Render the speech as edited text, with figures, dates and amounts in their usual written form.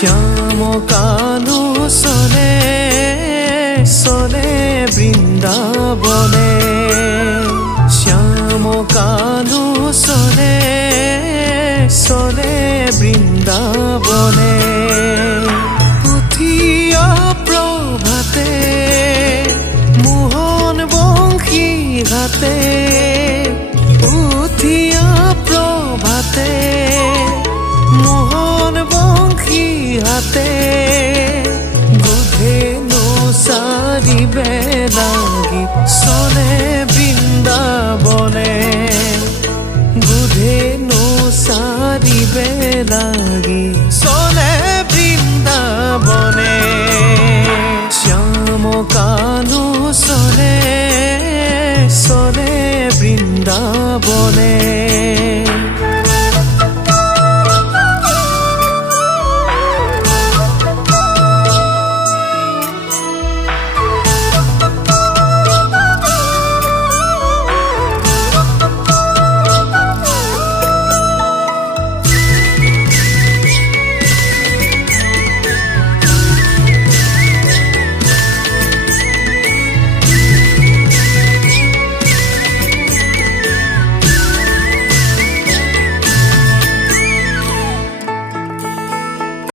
শ্যাম কানু চলে চলে বৃন্দাবনে, শ্যাম কানু চলে চলে বৃন্দাবনে। উঠিয়া প্রভাতে মোহন বংশী ঘাটে, উঠিয়া প্রভাতে মোহন বংশী হাতে। বুধেনো চারিবে লাগি চলে বৃন্দাবনে, বুধেনো চারিবে লাগি চলে বৃন্দাবনে। শ্যাম কানু চলে চলে বৃন্দাবনে।